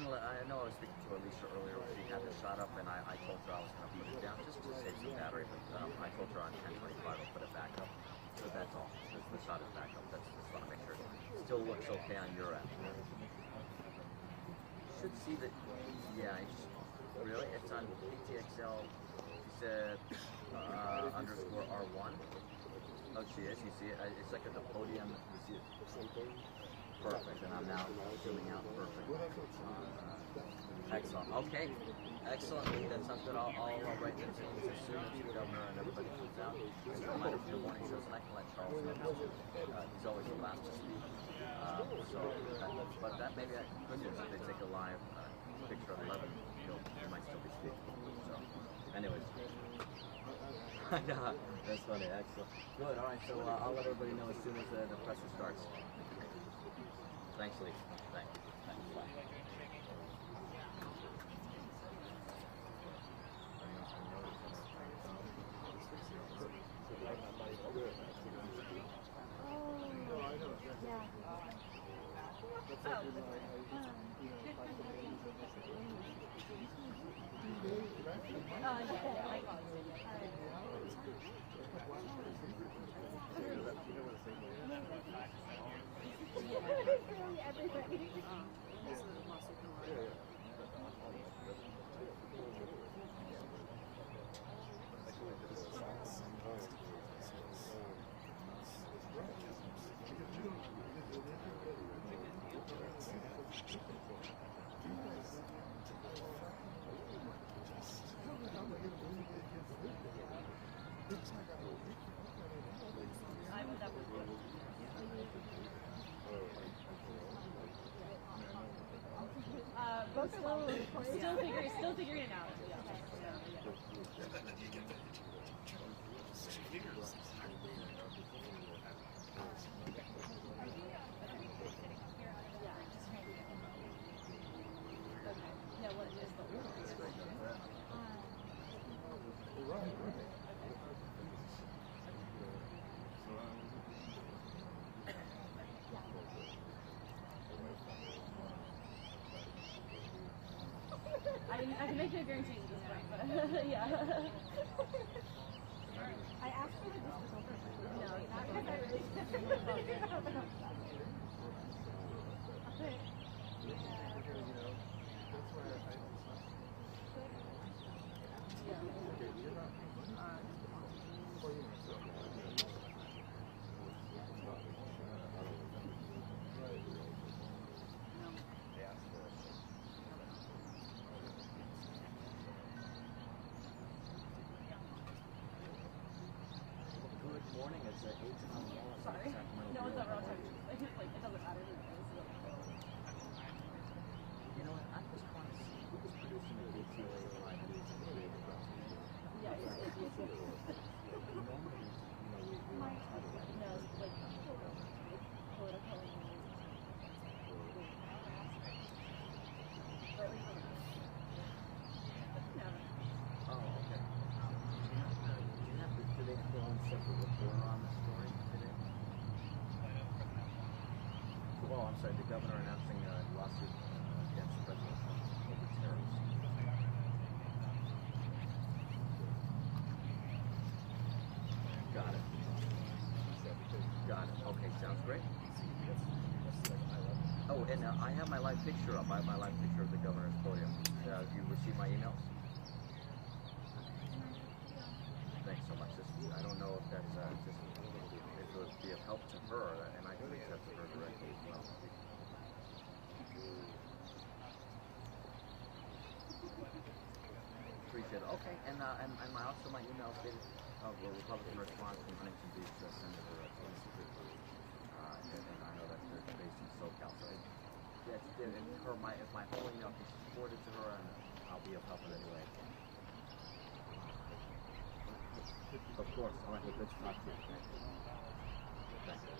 I know I was speaking to Alicia earlier. She had the shot up, and I told her I was going to put it down just to save some battery. But I told her on 10:25 I'll put it back up. So that's all. The shot is back up. That's just want to make sure it still looks okay on your end. You should see that. Yeah, really, it's on PTXL. She said underscore R1. Oh, she is. You see it? It's like at the podium. You see it? Perfect. And I'm now zooming out. Perfect. Excellent. Okay. Excellent. That sounds good. I'll write the teams as soon as the governor and everybody comes out. As a reminder for the morning shows, and I can let Charles know. He's always the last to speak. But that maybe good news if they take a live picture of 11, he might still be speaking. So, anyways. That's funny. Excellent. Good. All right. So I'll let everybody know as soon as the presser starts. Thanks, Lee. Thanks. Bye. Still figuring it out. I can make no guarantees at this point, but yeah. I asked for the dismissal. No, Good morning. It's 8 o'clock. Sorry. No, it's not wrong. Like, it doesn't matter who it is. You know what? I just want to see who was producing the KTLA live news and creative Yeah, it's Normally, we have no, it's like political news. Or at least no. Oh, okay. Do they have their own separate reporter on the story today? Oh, I'm sorry. The governor announcing a lawsuit against President Trump over tariffs. Got it. Got it. Okay, sounds great. Oh, and I have my live picture up. I have my live picture of the governor's podium. You received my emails? Thanks so much. I don't know if that's if it would be of help to her, and I can reach out to her directly as well. Appreciate it. Okay, and also my email stated Republican response from Huntington Beach Senator Tennessee. And I know that they're based in SoCal, so if my whole email can forward it to her, and I'll be of help in any way I can. Of course. All right. Good to talk to you. Thank you. Thank you.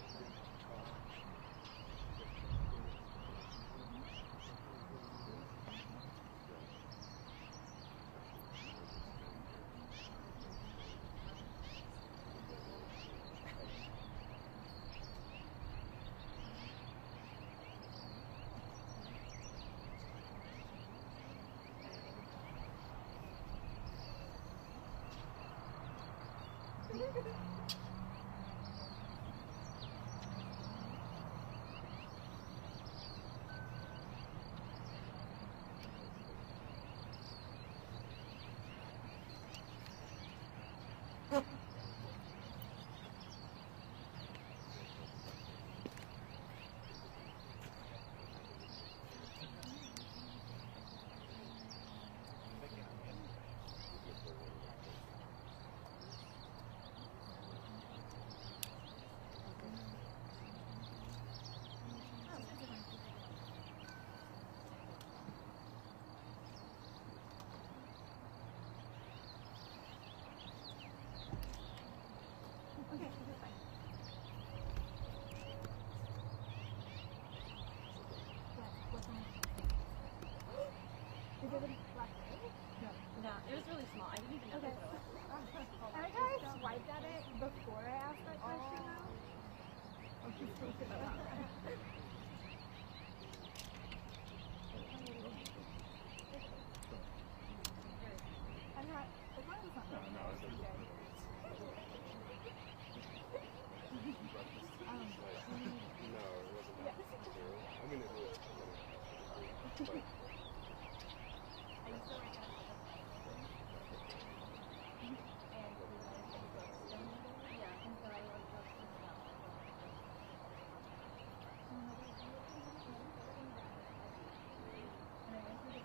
No, it was really small. I didn't even know what it was. I think I swiped at it before I asked that question though. I'll just think about that. I'm not, as long as it's not No, it's okay. No, it wasn't that. I mean, it was. But I used to work at a and yeah, and so I worked up to and I went through this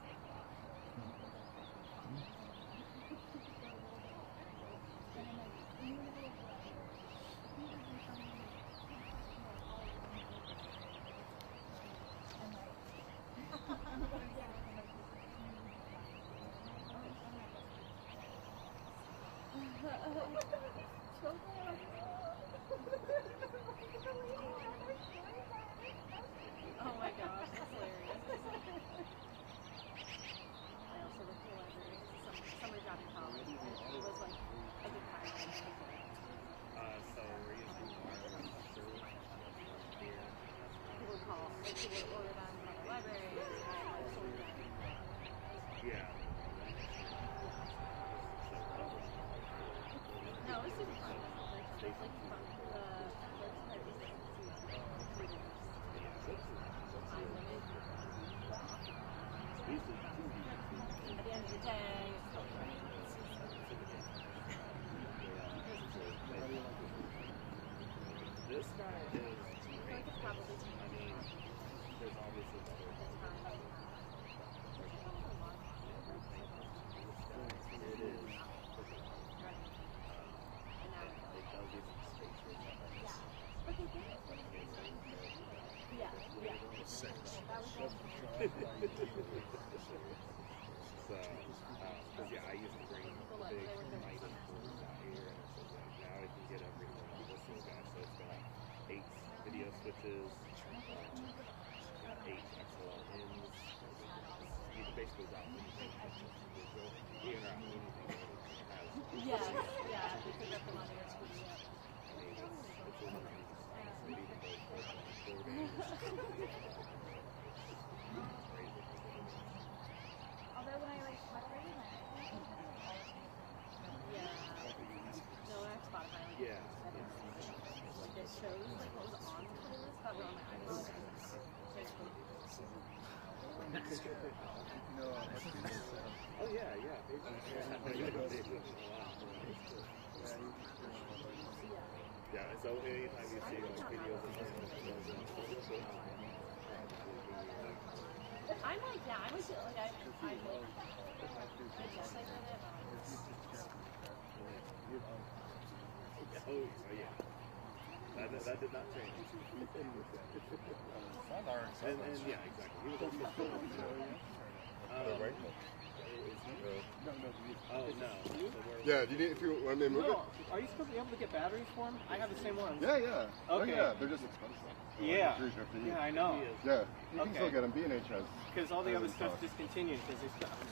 Oh my gosh, that's hilarious. I also worked in the library. Summer job in college. And it was like a good time. so we're using wireless through here. People would call, like people would order them from the library and like sort them. Yeah. No, it was super fun. Like, fun. The clerks had So, because yeah, I used to bring People like, big they were doing lighting boards out here, and it's like now I can get everything on this little guy. So it's got 8 video switches, got 8 XLR ins. You can basically drop anything digital, you can drop anything. Yes, yeah, they pick up them on your studio. It's a little even though it's 4 days. Although when I like separated my Yeah. No, I have Spotify. Like, Yeah. like it shows like what was on the playlist that were on my iPhone. Oh yeah, yeah. Yeah, so anytime you see like videos of I'm like, yeah, I'm like, I guess I did it. Oh yeah. That did not change. And yeah, exactly. He was also oh no. Yeah, do you need, if you want me to move it? No, are you supposed to be able to get batteries for them? I have the same ones. Yeah, yeah. Oh Okay. yeah, they're just expensive. Yeah. Like $350 Yeah, I know. Yeah, you can Okay. still get them. B&H has. Because all the other stuff discontinued because they stopped.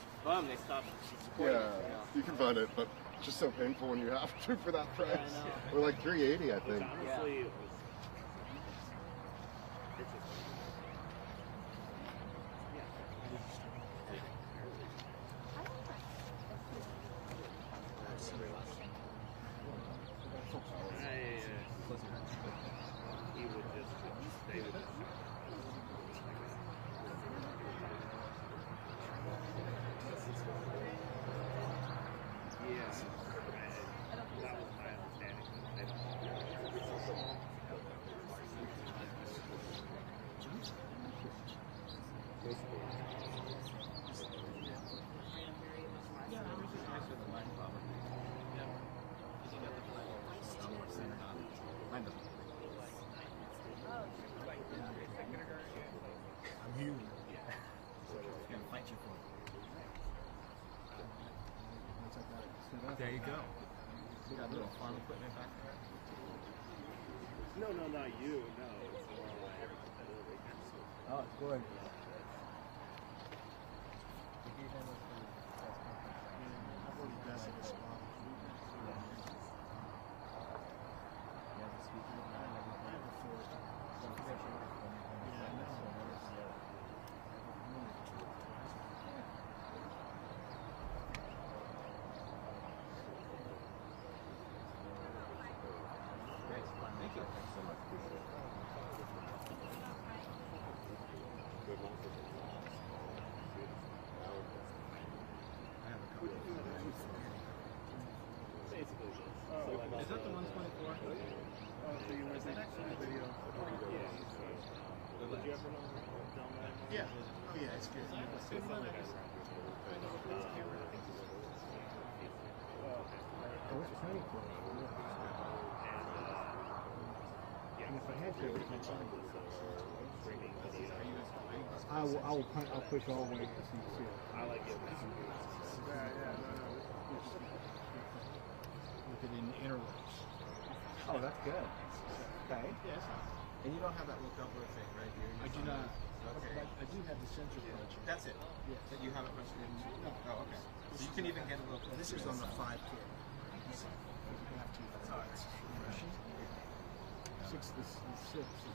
They stopped. supporting Yeah, it. you can find it, but it's just so painful when you have to for that price. know. Or like $380, I think. Honestly, There you go. You got a little farm equipment back there. no, not you. No, it's more like. Oh, good. Is that the 124? Oh, so you were the next video. Did you ever know down there? Yeah. Oh yeah, it's good. I'll push all the way to see it. I like it. Look at in interlopes. Oh, that's good. Okay. Yes. And you don't have that little double thing right here? I do not. Okay. I do have the sensor project. That's it? Yes. That you haven't pressed it in? No. Oh, okay. So you can even get a little closer. This is on the 5 kit. The 6 is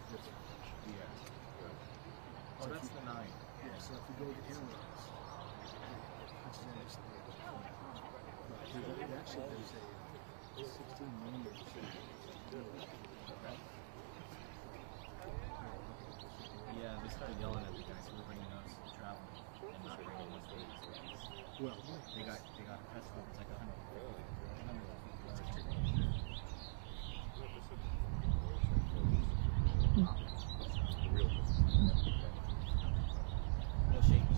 different. Yeah. Oh, that's the 9. Yeah, so if you go to interlopes, it's the next thing. It actually has a 16 millimeter. Yeah, they started yelling at the guys who were bringing us to travel and not bringing us to Well, they got a press clip. It's like 150 yards. No shakes.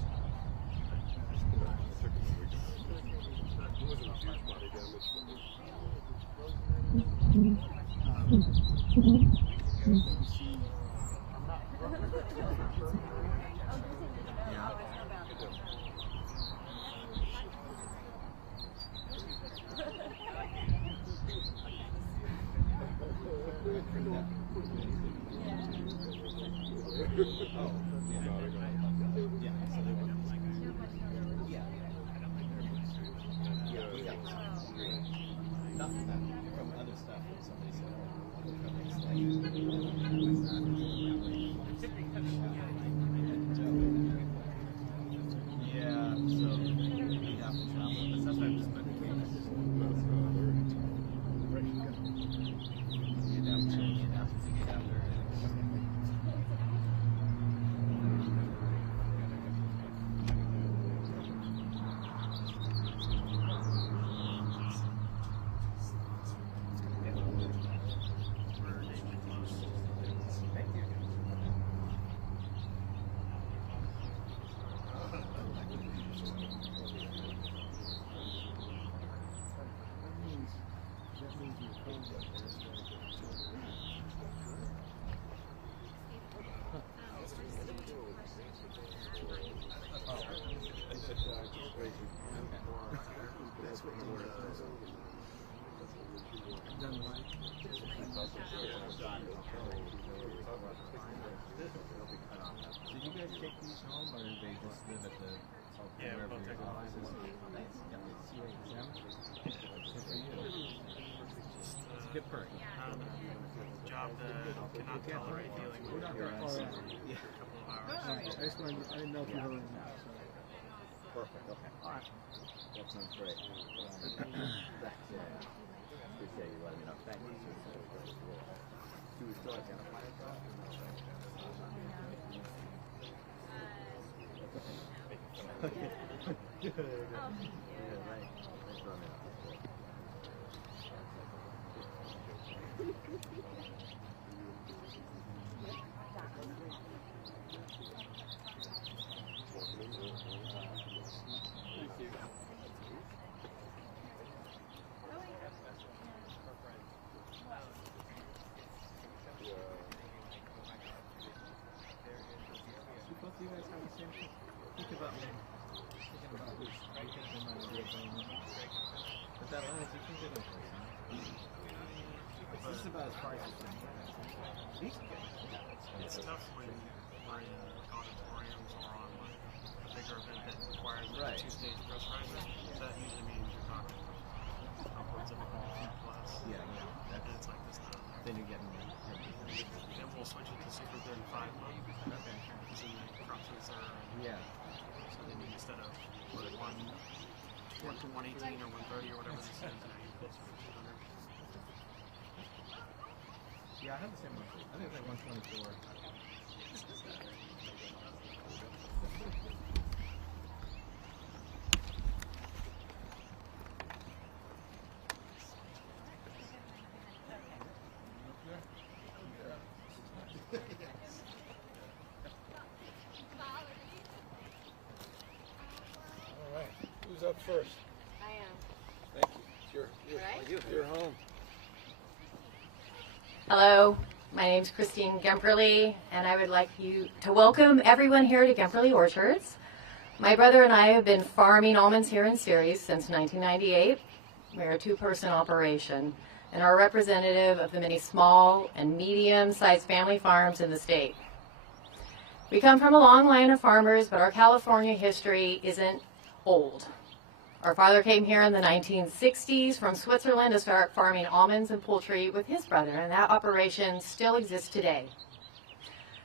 both taking classes. Good perk. Job that cannot tolerate dealing with We're not that far out. a couple of hours. I didn't know if you heard or not. Perfect. Okay. All right. That sounds great. Appreciate you letting me know. Thank you. Do we still identify ourselves? Yeah, right. Thanks for letting me know. Do both of you guys have the same thing? Think about me. Thinking about this. I think they might be able to. But that last, you can get it. This is about as far as you can get. It's tough when we're in auditoriums or on like a bigger event that requires Right. a two-stage dress riser. That usually means you're talking upwards of 100 feet plus. Yeah. And it's like this now. Then you're getting Then we'll switch it to Super 35 mode. okay. Because then the crop sensor, Yeah. so then instead of 118 or 130 or whatever this is, now you're closer to 200. Yeah, I have the same one. I think it's like 124. All right. Who's up first? I am. Thank you. You're home. Hello, my name's Christine Gemperly, and I would like you to welcome everyone here to Gemperly Orchards. My brother and I have been farming almonds here in Ceres since 1998. We're a two-person operation and are representative of the many small and medium-sized family farms in the state. We come from a long line of farmers, but our California history isn't old. Our father came here in the 1960s from Switzerland to start farming almonds and poultry with his brother, and that operation still exists today.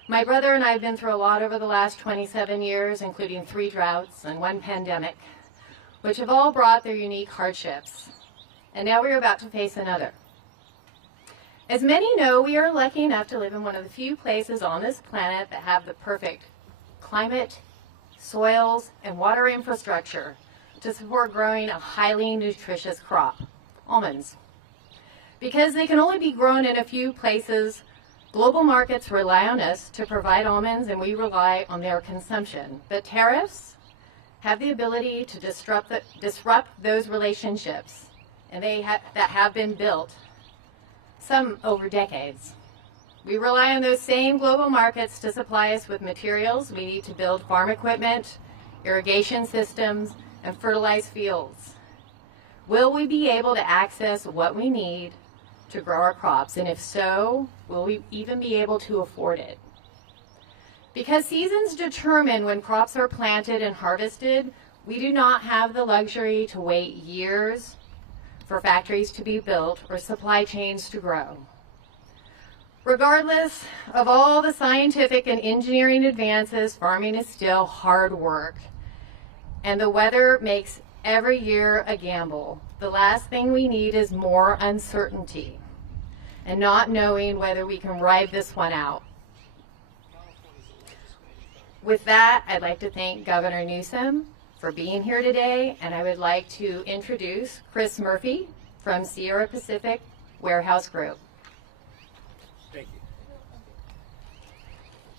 My brother and I have been through a lot over the last 27 years, including 3 droughts and 1 pandemic, which have all brought their unique hardships. And now we're about to face another. As many know, we are lucky enough to live in one of the few places on this planet that have the perfect climate, soils, and water infrastructure to support growing a highly nutritious crop, almonds. Because they can only be grown in a few places, global markets rely on us to provide almonds and we rely on their consumption. But tariffs have the ability to disrupt those relationships, and that have been built, some over decades. We rely on those same global markets to supply us with materials we need to build farm equipment, irrigation systems, and fertilize fields. Will we be able to access what we need to grow our crops? And if so, will we even be able to afford it? Because seasons determine when crops are planted and harvested, we do not have the luxury to wait years for factories to be built or supply chains to grow. Regardless of all the scientific and engineering advances, farming is still hard work. And the weather makes every year a gamble. The last thing we need is more uncertainty and not knowing whether we can ride this one out. With that, I'd like to thank Governor Newsom for being here today, and I would like to introduce Chris Murphy from Sierra Pacific Warehouse Group. Thank you.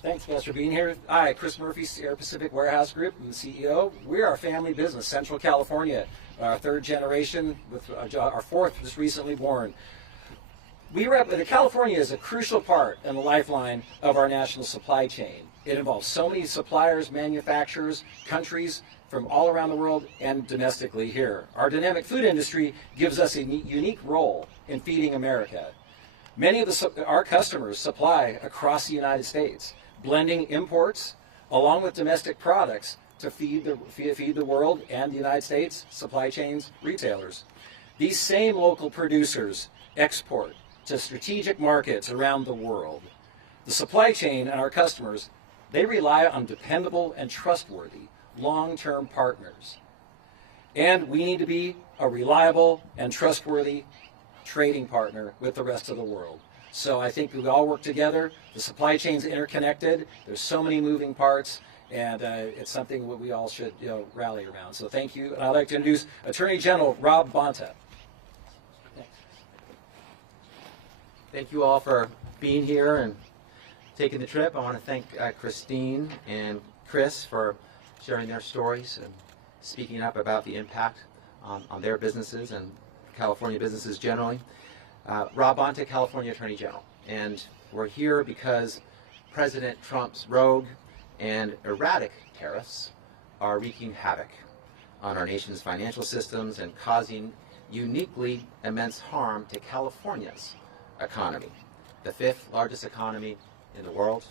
Thanks, guys, for being here. Hi, Chris Murphy, Sierra Pacific Warehouse Group. I'm the CEO. We are a family business, Central California. Our 3rd generation, with our 4th just recently born. California is a crucial part in the lifeline of our national supply chain. It involves so many suppliers, manufacturers, countries from all around the world and domestically here. Our dynamic food industry gives us a unique role in feeding America. Many of our customers supply across the United States. Blending imports along with domestic products to feed the world and the United States, supply chains, retailers. These same local producers export to strategic markets around the world. The supply chain and our customers, they rely on dependable and trustworthy long-term partners. And we need to be a reliable and trustworthy trading partner with the rest of the world. So I think we all work together. The supply chain's interconnected. There's so many moving parts, and it's something that we all should rally around. So thank you. And I'd like to introduce Attorney General Rob Bonta. Thank you all for being here and taking the trip. I want to thank Christine and Chris for sharing their stories and speaking up about the impact on their businesses and California businesses generally. Rob Bonta, California Attorney General. And we're here because President Trump's rogue and erratic tariffs are wreaking havoc on our nation's financial systems and causing uniquely immense harm to California's economy, the fifth largest economy in the world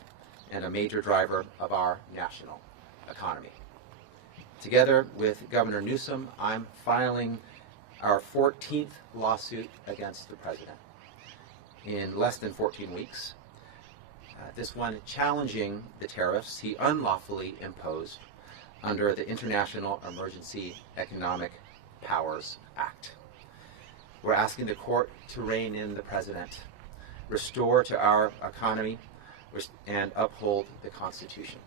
and a major driver of our national economy. Together with Governor Newsom, I'm filing our 14th lawsuit against the president in less than 14 weeks. This one challenging the tariffs he unlawfully imposed under the International Emergency Economic Powers Act. We're asking the court to rein in the president, restore to our economy, and uphold the Constitution.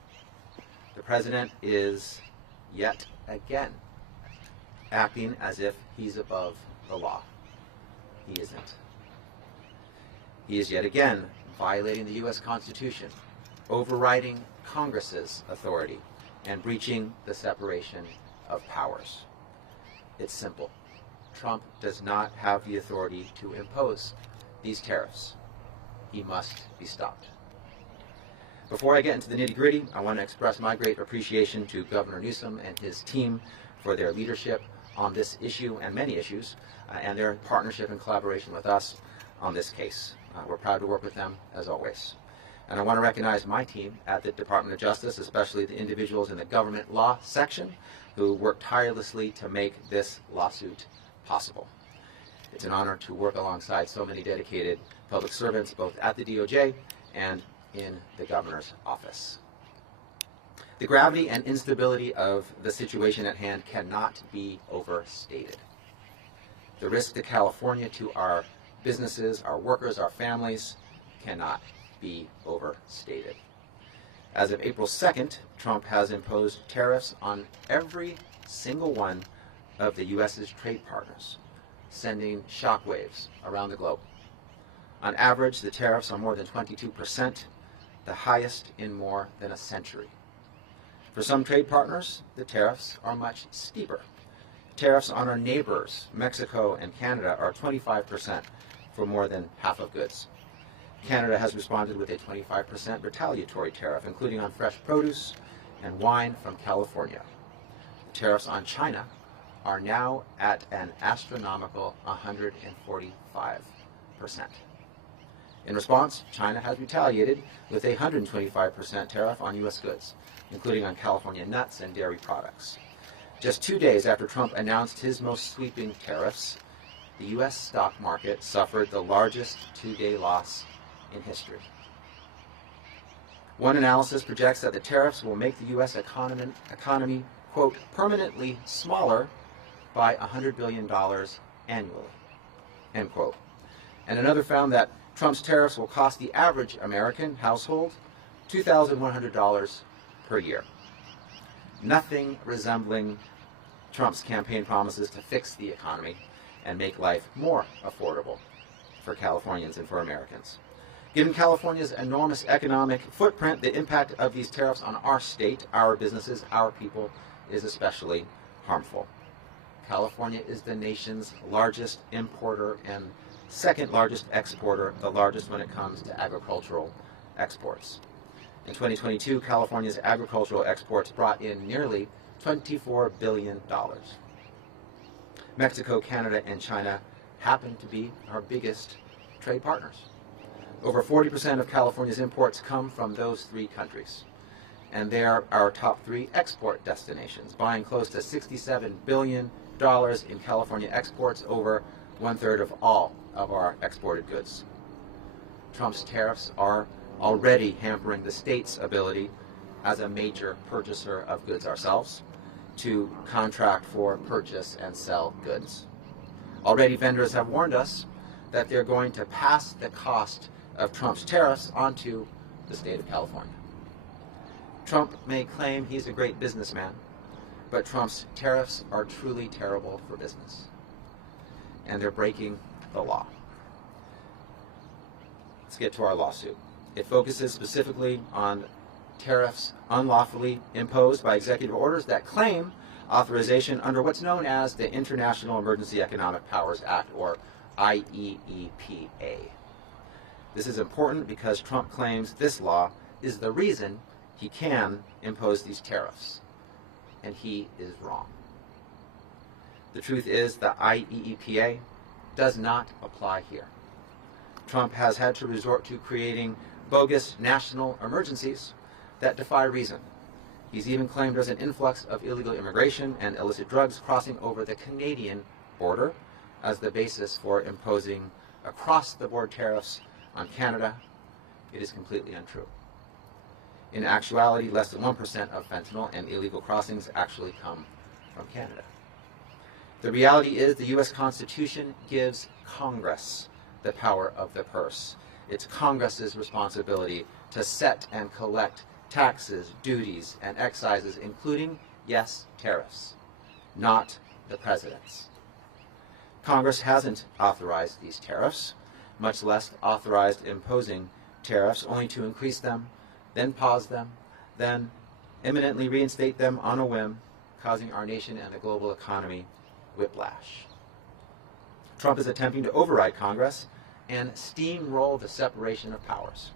The president is yet again acting as if he's above the law. He isn't. He is yet again violating the U.S. Constitution, overriding Congress's authority, and breaching the separation of powers. It's simple. Trump does not have the authority to impose these tariffs. He must be stopped. Before I get into the nitty-gritty, I want to express my great appreciation to Governor Newsom and his team for their leadership on this issue and many issues, and their partnership and collaboration with us on this case. We're proud to work with them, as always. And I want to recognize my team at the Department of Justice, especially the individuals in the government law section who worked tirelessly to make this lawsuit possible. It's an honor to work alongside so many dedicated public servants, both at the DOJ and in the governor's office. The gravity and instability of the situation at hand cannot be overstated. The risk to California, to our businesses, our workers, our families, cannot be overstated. As of April 2nd, Trump has imposed tariffs on every single one of the U.S.'s trade partners, sending shockwaves around the globe. On average, the tariffs are more than 22%, the highest in more than a century. For some trade partners, the tariffs are much steeper. Tariffs on our neighbors, Mexico and Canada, are 25% for more than half of goods. Canada has responded with a 25% retaliatory tariff, including on fresh produce and wine from California. The tariffs on China are now at an astronomical 145%. In response, China has retaliated with a 125% tariff on U.S. goods, including on California nuts and dairy products. Just 2 days after Trump announced his most sweeping tariffs, the U.S. stock market suffered the largest two-day loss in history. One analysis projects that the tariffs will make the U.S. economy, quote, permanently smaller by $100 billion annually, end quote. And another found that Trump's tariffs will cost the average American household $2,100 per year. Nothing resembling Trump's campaign promises to fix the economy and make life more affordable for Californians and for Americans. Given California's enormous economic footprint, the impact of these tariffs on our state, our businesses, our people is especially harmful. California is the nation's largest importer and second largest exporter, the largest when it comes to agricultural exports. In 2022, California's agricultural exports brought in nearly $24 billion. Mexico, Canada, and China happen to be our biggest trade partners. Over 40% of California's imports come from those three countries. and they're our top 3 export destinations, buying close to $67 billion in California exports, over 1/3 of all of our exported goods. Trump's tariffs are already hampering the state's ability, as a major purchaser of goods ourselves, to contract for purchase and sell goods. Already vendors have warned us that they're going to pass the cost of Trump's tariffs onto the state of California. Trump may claim he's a great businessman, but Trump's tariffs are truly terrible for business, and they're breaking the law. Let's get to our lawsuit. It focuses specifically on tariffs unlawfully imposed by executive orders that claim authorization under what's known as the International Emergency Economic Powers Act, or IEEPA. This is important because Trump claims this law is the reason he can impose these tariffs, and he is wrong. The truth is the IEEPA does not apply here. Trump has had to resort to creating bogus national emergencies that defy reason. He's even claimed there's an influx of illegal immigration and illicit drugs crossing over the Canadian border as the basis for imposing across-the-board tariffs on Canada. It is completely untrue. In actuality, less than 1% of fentanyl and illegal crossings actually come from Canada. The reality is the U.S. Constitution gives Congress the power of the purse. It's Congress's responsibility to set and collect taxes, duties, and excises, including, yes, tariffs, not the president's. Congress hasn't authorized these tariffs, much less authorized imposing tariffs, only to increase them, then pause them, then imminently reinstate them on a whim, causing our nation and the global economy whiplash. Trump is attempting to override Congress and steamroll the separation of powers.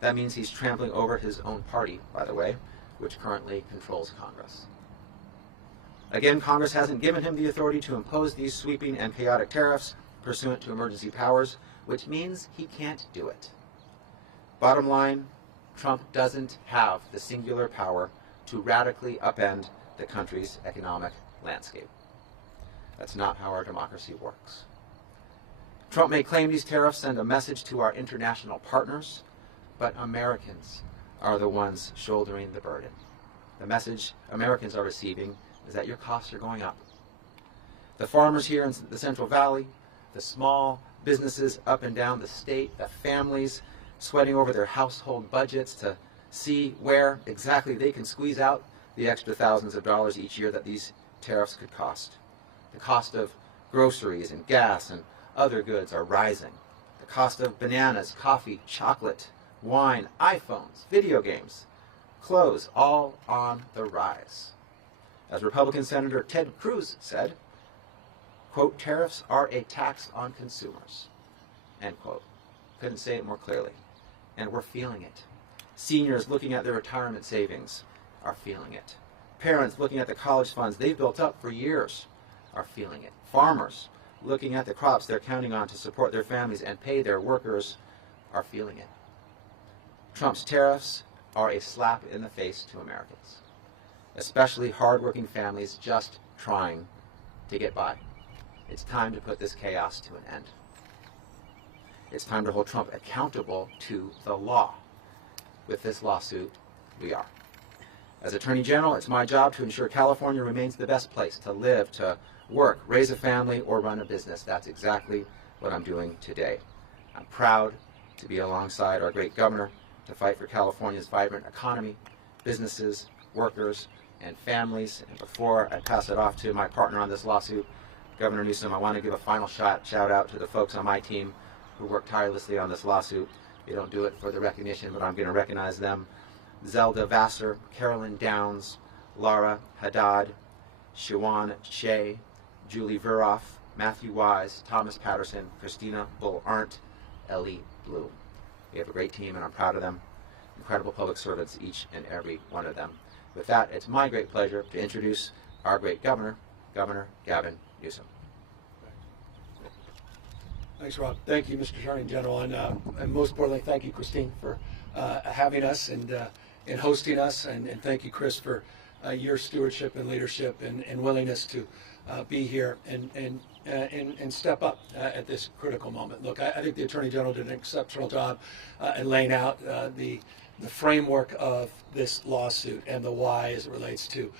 That means he's trampling over his own party, by the way, which currently controls Congress. Again, Congress hasn't given him the authority to impose these sweeping and chaotic tariffs pursuant to emergency powers, which means he can't do it. Bottom line, Trump doesn't have the singular power to radically upend the country's economic landscape. That's not how our democracy works. Trump may claim these tariffs send a message to our international partners, but Americans are the ones shouldering the burden. The message Americans are receiving is that your costs are going up. The farmers here in the Central Valley, the small businesses up and down the state, the families sweating over their household budgets to see where exactly they can squeeze out the extra thousands of dollars each year that these tariffs could cost. The cost of groceries and gas and other goods are rising. The cost of bananas, coffee, chocolate, wine, iPhones, video games, clothes, all on the rise. As Republican Senator Ted Cruz said, quote, tariffs are a tax on consumers, end quote. Couldn't say it more clearly. And we're feeling it. Seniors looking at their retirement savings are feeling it. Parents looking at the college funds they've built up for years are feeling it. Farmers looking at the crops they're counting on to support their families and pay their workers are feeling it. Trump's tariffs are a slap in the face to Americans, especially hardworking families just trying to get by. It's time to put this chaos to an end. It's time to hold Trump accountable to the law. With this lawsuit, we are. As Attorney General, it's my job to ensure California remains the best place to live, to work, raise a family, or run a business. That's exactly what I'm doing today. I'm proud to be alongside our great governor to fight for California's vibrant economy, businesses, workers, and families. And before I pass it off to my partner on this lawsuit, Governor Newsom, I want to give a final shout out to the folks on my team who worked tirelessly on this lawsuit. They don't do it for the recognition, but I'm going to recognize them. Zelda Vassar, Carolyn Downs, Laura Haddad, Shawan Shea, Julie Veroff, Matthew Wise, Thomas Patterson, Christina Bull-Arndt, Ellie Bloom. We have a great team, and I'm proud of them. Incredible public servants, each and every one of them. With that, it's my great pleasure to introduce our great governor, Governor Gavin Newsom. Thanks, Rob. Thank you, Mr. Attorney General, and most importantly, thank you, Christine, for having us and in hosting us, and thank you, Chris, for your stewardship and leadership and willingness to be here and step up at this critical moment. Look, I think the Attorney General did an exceptional job in laying out the framework of this lawsuit and the why as it relates to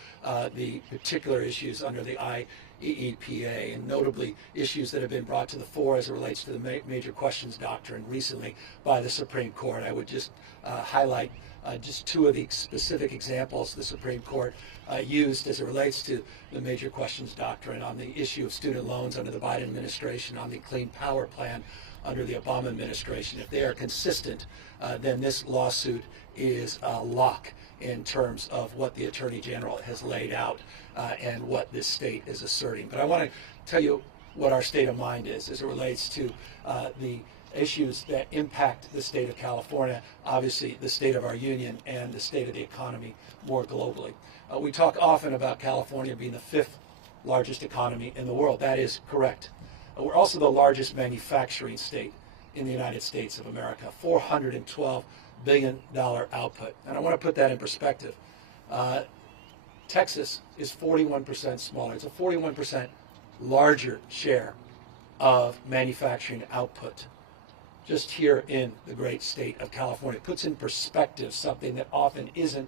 the particular issues under the IEEPA, and notably issues that have been brought to the fore as it relates to the major questions doctrine recently by the Supreme Court. I would just highlight just two of the specific examples the Supreme Court used as it relates to the major questions doctrine on the issue of student loans under the Biden administration, on the Clean Power Plan under the Obama administration. If they are consistent, then this lawsuit is a lock in terms of what the Attorney General has laid out and what this state is asserting. But I want to tell you what our state of mind is as it relates to the issues that impact the state of California, obviously the state of our union, and the state of the economy more globally. We talk often about California being the 5th largest economy in the world. That is correct. We're also the largest manufacturing state in the United States of America, $412 billion output. And I want to put that in perspective. Texas is 41% smaller. It's a 41% larger share of manufacturing output just here in the great state of California. It puts in perspective something that often isn't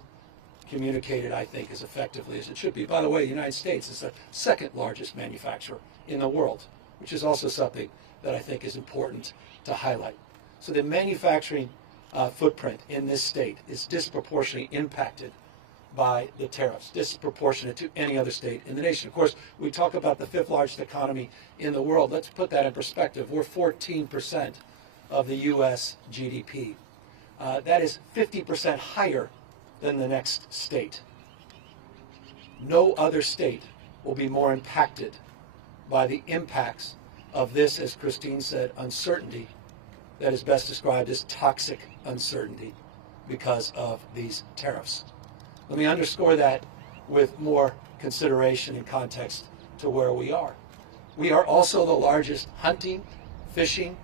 communicated, I think, as effectively as it should be. By the way, the United States is the 2nd largest manufacturer in the world, which is also something that I think is important to highlight. So the manufacturing footprint in this state is disproportionately impacted by the tariffs, disproportionate to any other state in the nation. Of course, we talk about the 5th largest economy in the world. Let's put that in perspective. We're 14% of the U.S. GDP. That is 50% higher than the next state. No other state will be more impacted by the impacts of this, as Christine said, uncertainty that is best described as toxic uncertainty because of these tariffs. Let me underscore that with more consideration and context to where we are. We are also the largest hunting, fishing,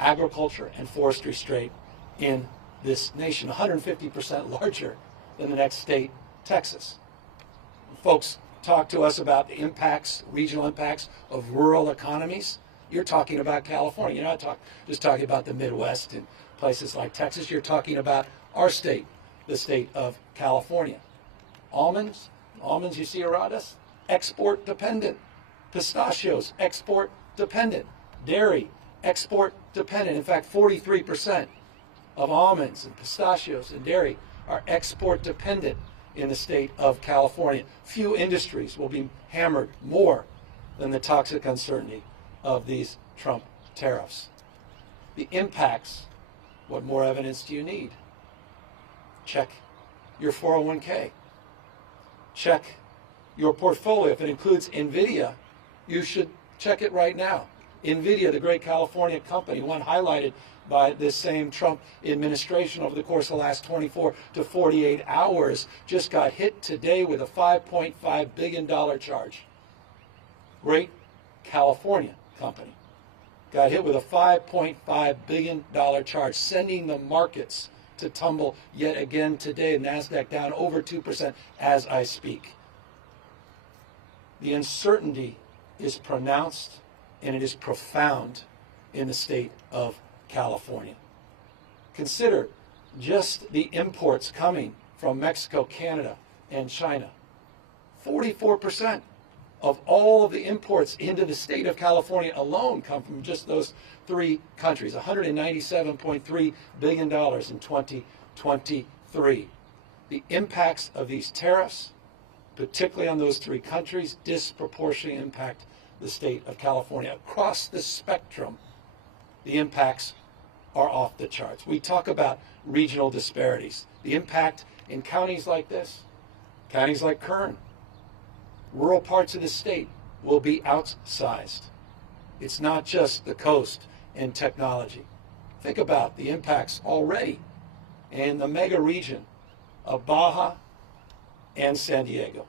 agriculture, and forestry state in this nation, 150% larger than the next state, Texas. Folks talk to us about the impacts, regional impacts of rural economies. You're talking about California. You're not just talking about the Midwest and places like Texas. You're talking about our state, the state of California. Almonds, you see around us, export dependent. Pistachios, export dependent. Dairy, export dependent. In fact, 43% of almonds and pistachios and dairy are export dependent in the state of California. Few industries will be hammered more than the toxic uncertainty of these Trump tariffs. The impacts, what more evidence do you need? Check your 401k. Check your portfolio. If it includes NVIDIA, you should check it right now. NVIDIA, the great California company, one highlighted by this same Trump administration over the course of the last 24 to 48 hours, just got hit today with a $5.5 billion charge. Great California company got hit with a $5.5 billion charge, sending the markets to tumble yet again today. NASDAQ down over 2% as I speak. The uncertainty is pronounced and it is profound in the state of California. Consider just the imports coming from Mexico, Canada, and China. 44% of all of the imports into the state of California alone come from just those 3 countries, $197.3 billion in 2023. The impacts of these tariffs, particularly on those 3 countries, disproportionately impact the state of California. Across the spectrum, the impacts are off the charts. We talk about regional disparities. The impact in counties like this, counties like Kern, rural parts of the state will be outsized. It's not just the coast and technology. Think about the impacts already in the mega region of Baja and San Diego.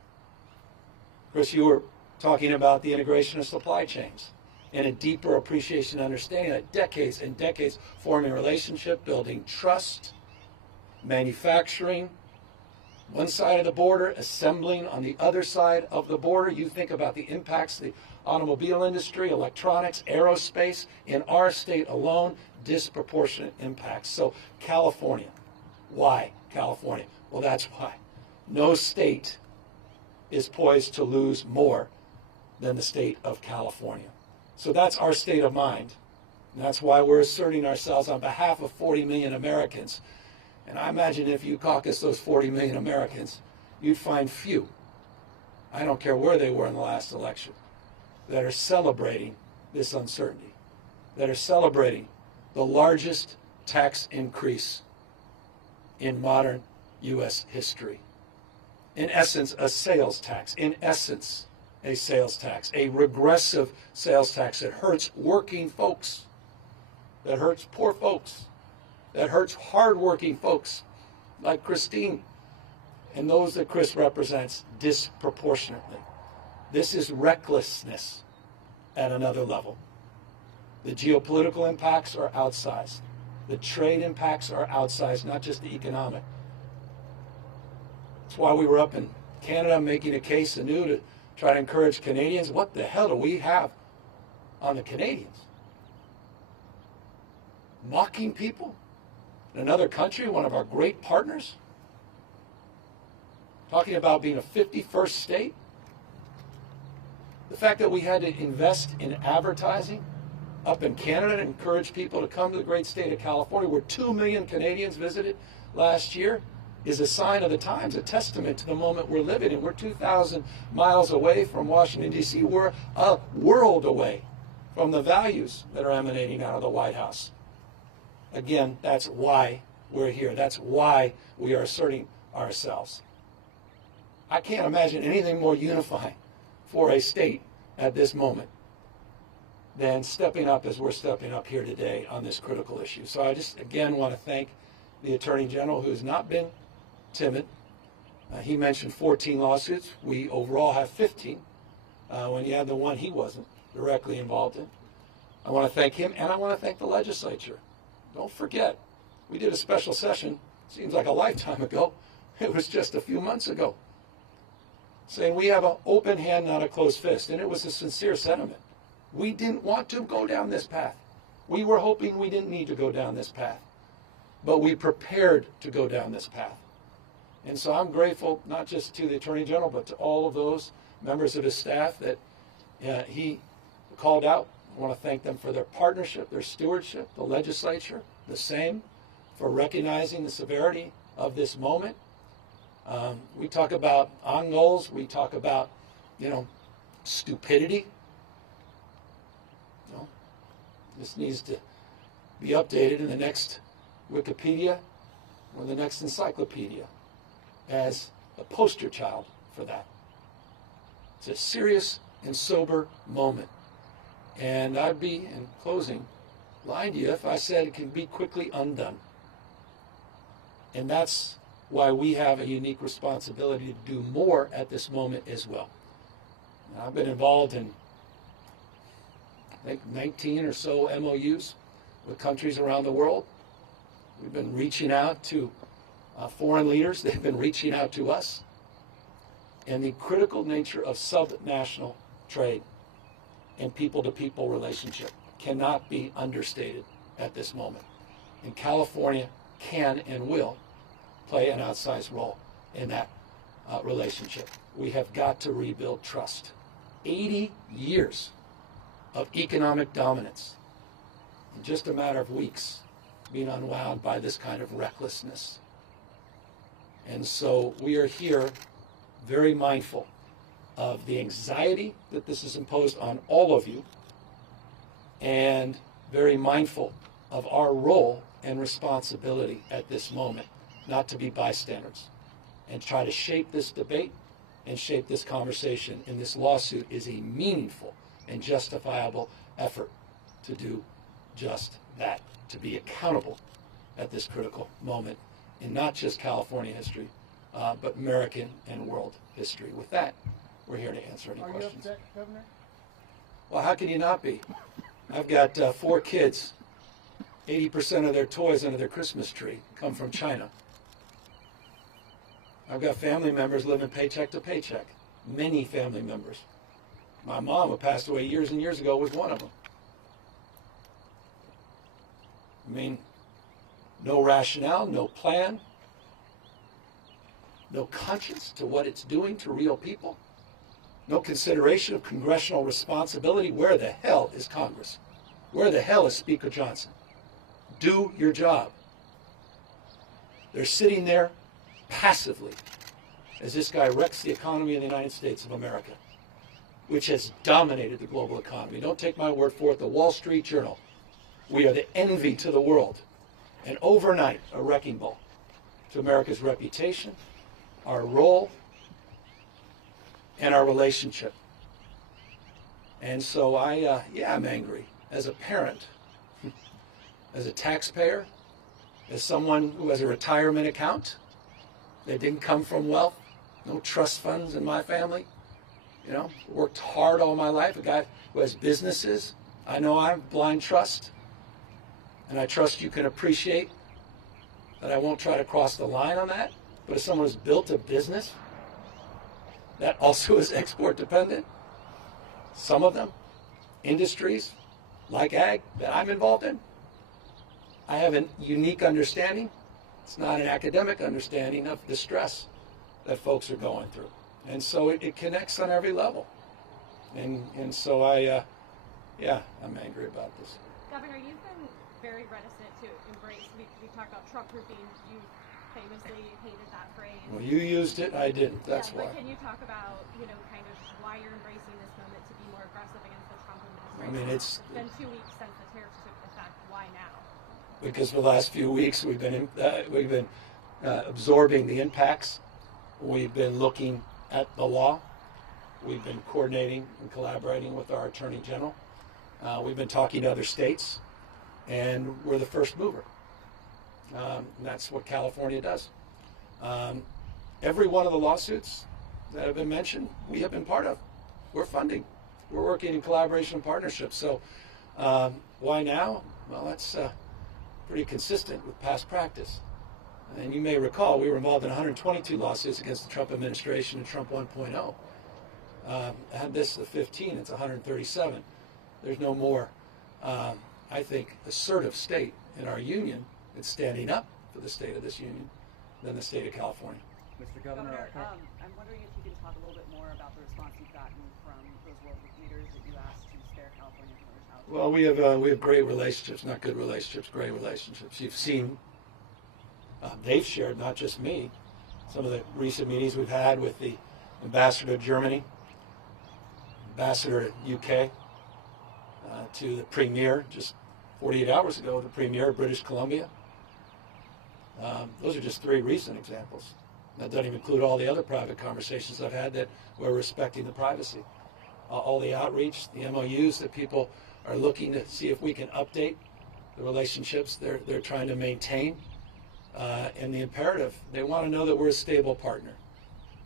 Chris, you were talking about the integration of supply chains and a deeper appreciation and understanding that decades and decades forming a relationship, building trust, manufacturing one side of the border, assembling on the other side of the border. You think about the impacts, the automobile industry, electronics, aerospace, in our state alone, disproportionate impacts. So California, why California? Well, that's why. No state is poised to lose more than the state of California. So that's our state of mind. And that's why we're asserting ourselves on behalf of 40 million Americans. And I imagine if you caucus those 40 million Americans, you'd find few, I don't care where they were in the last election, that are celebrating this uncertainty, that are celebrating the largest tax increase in modern U.S. history. In essence, a sales tax. In essence, a sales tax, a regressive sales tax that hurts working folks, that hurts poor folks, that hurts hardworking folks like Christine and those that Chris represents disproportionately. This is recklessness at another level. The geopolitical impacts are outsized. The trade impacts are outsized, not just the economic. That's why we were up in Canada making a case anew to try to encourage Canadians. What the hell do we have on the Canadians? Mocking people in another country, one of our great partners? Talking about being a 51st state? The fact that we had to invest in advertising up in Canada to encourage people to come to the great state of California, where 2 million Canadians visited last year, is a sign of the times, a testament to the moment we're living in. We're 2,000 miles away from Washington, D.C. We're a world away from the values that are emanating out of the White House. Again, that's why we're here. That's why we are asserting ourselves. I can't imagine anything more unifying for a state at this moment than stepping up as we're stepping up here today on this critical issue. So I just, again, want to thank the Attorney General, who has not been timid. He mentioned 14 lawsuits. We overall have 15. When you add the one he wasn't directly involved in. I want to thank him, and I want to thank the legislature. Don't forget, we did a special session, seems like a lifetime ago. It was just a few months ago, saying we have an open hand, not a closed fist. And it was a sincere sentiment. We didn't want to go down this path. We were hoping we didn't need to go down this path. But we prepared to go down this path. And so I'm grateful not just to the Attorney General, but to all of those members of his staff that he called out. I want to thank them for their partnership, their stewardship, the legislature, the same, for recognizing the severity of this moment. We talk about on goals, we talk about, stupidity. This needs to be updated in the next Wikipedia or the next encyclopedia as a poster child for that. It's a serious and sober moment. And I'd be, in closing, lying to you if I said it can be quickly undone. And that's why we have a unique responsibility to do more at this moment as well. Now, I've been involved in, I think, 19 or so MOUs with countries around the world. We've been reaching out to foreign leaders. They've been reaching out to us. And the critical nature of subnational trade and people-to-people relationship cannot be understated at this moment. And California can and will play an outsized role in that relationship. We have got to rebuild trust. 80 years of economic dominance in just a matter of weeks being unwound by this kind of recklessness. And so we are here very mindful of the anxiety that this has imposed on all of you, and very mindful of our role and responsibility at this moment, not to be bystanders, and try to shape this debate and shape this conversation. And this lawsuit is a meaningful and justifiable effort to do just that, to be accountable at this critical moment in not just California history, but American and world history. With that, we're here to answer any questions. Are you upset, Governor? Well, how can you not be? I've got 4 kids. 80% of their toys under their Christmas tree come from China. I've got family members living paycheck to paycheck. Many family members. My mom, who passed away years and years ago, was one of them. I mean, no rationale, no plan, no conscience to what it's doing to real people, no consideration of congressional responsibility. Where the hell is Congress? Where the hell is Speaker Johnson? Do your job. They're sitting there passively as this guy wrecks the economy of the United States of America, which has dominated the global economy. Don't take my word for it. The Wall Street Journal. We are the envy to the world. And overnight, a wrecking ball to America's reputation, our role, and our relationship. And so I'm angry as a parent, as a taxpayer, as someone who has a retirement account that didn't come from wealth, no trust funds in my family. You know, worked hard all my life. A guy who has businesses. I know I have blind trust. And I trust you can appreciate that I won't try to cross the line on that. But as someone who's built a business that also is export dependent, some of them, industries like ag that I'm involved in, I have a unique understanding. It's not an academic understanding of the stress that folks are going through. And so it connects on every level. And so I'm angry about this. Governor, you've been very reticent to embrace, we talked about Trump proofing. You famously hated that phrase. Well, you used it, I didn't. That's yeah, why. But can you talk about, kind of why you're embracing this moment to be more aggressive against the Trump administration? I mean, it's been 2 weeks since the tariffs took effect. Why now? Because for the last few weeks we've been absorbing the impacts. We've been looking at the law. We've been coordinating and collaborating with our Attorney General. We've been talking to other states, and we're the first mover. And that's what California does. Every one of the lawsuits that have been mentioned, we have been part of. We're funding. We're working in collaboration and partnership. So why now? Well, that's pretty consistent with past practice. And you may recall we were involved in 122 lawsuits against the Trump administration and Trump 1.0. Had this the 15, it's 137. There's no more, I think, assertive state in our union that's standing up for the state of this union than the state of California. Mr. Governor, I'm wondering if you can talk a little bit more about the response you've gotten from those world leaders that you asked to spare California from retaliation. Well, we have great relationships, not good relationships, great relationships. You've seen, they've shared, not just me, some of the recent meetings we've had with the ambassador to Germany, ambassador to UK, to the premier just 48 hours ago, the premier of British Columbia. Those are just 3 recent examples. That doesn't even include all the other private conversations I've had that were respecting the privacy. All the outreach, the MOUs that people are looking to see if we can update the relationships they're trying to maintain. And the imperative, they want to know that we're a stable partner.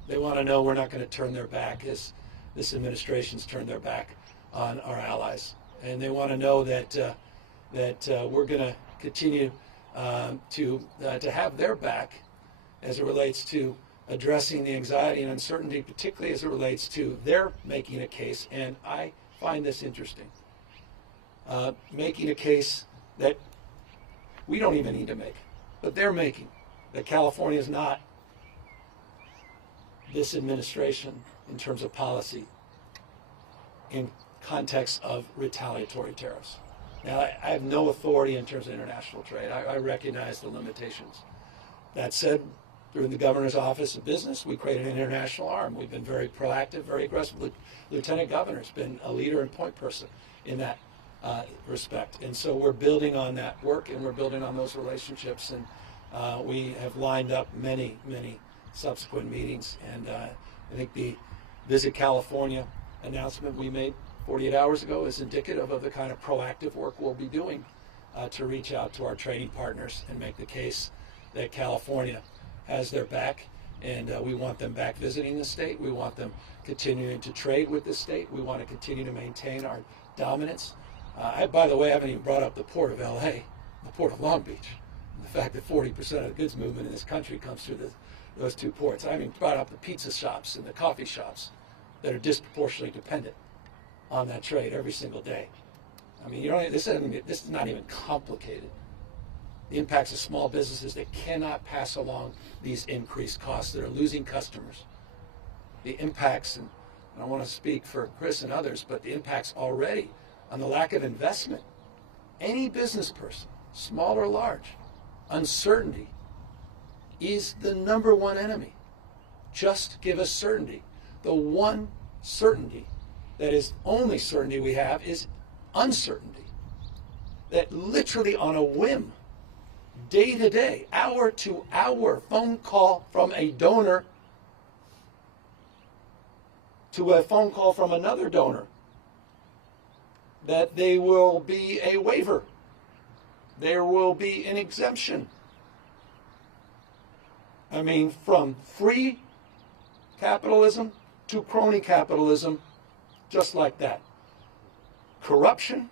They want to know we're not going to turn their back as this administration's turned their back on our allies. And they want to know that we're going to continue to have their back as it relates to addressing the anxiety and uncertainty, particularly as it relates to their making a case. And I find this interesting. Making a case that we don't even need to make, but they're making, that California is not this administration in terms of policy in context of retaliatory tariffs. Now, I have no authority in terms of international trade. I recognize the limitations. That said, through the governor's office of business, we created an international arm. We've been very proactive, very aggressive. Lieutenant governor's been a leader and point person in that respect. And so we're building on that work, and we're building on those relationships. And we have lined up many, many subsequent meetings. And I think the Visit California announcement we made 48 hours ago is indicative of the kind of proactive work we'll be doing to reach out to our trading partners and make the case that California has their back, and we want them back visiting the state. We want them continuing to trade with the state. We want to continue to maintain our dominance. By the way, I haven't even brought up the port of LA, the port of Long Beach, and the fact that 40% of the goods movement in this country comes through those two ports. I haven't even brought up the pizza shops and the coffee shops that are disproportionately dependent on that trade every single day. I mean, this is not even complicated. The impacts of small businesses that cannot pass along these increased costs, that are losing customers. The impacts, and I don't want to speak for Chris and others, but the impacts already on the lack of investment. Any business person, small or large, uncertainty is the number one enemy. Just give us certainty. The one certainty that is only certainty we have is uncertainty. That literally on a whim, day to day, hour to hour, phone call from a donor to a phone call from another donor, that there will be a waiver, there will be an exemption. I mean, from free capitalism to crony capitalism, just like that. Corruption,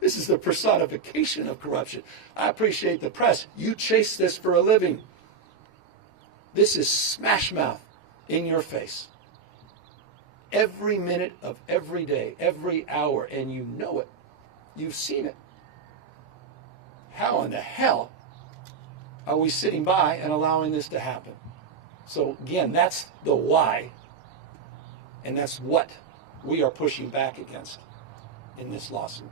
this is the personification of corruption. I appreciate the press. You chase this for a living. This is smash mouth in your face. Every minute of every day, every hour, and you know it. You've seen it. How in the hell are we sitting by and allowing this to happen? So again, that's the why, and that's what we are pushing back against in this lawsuit.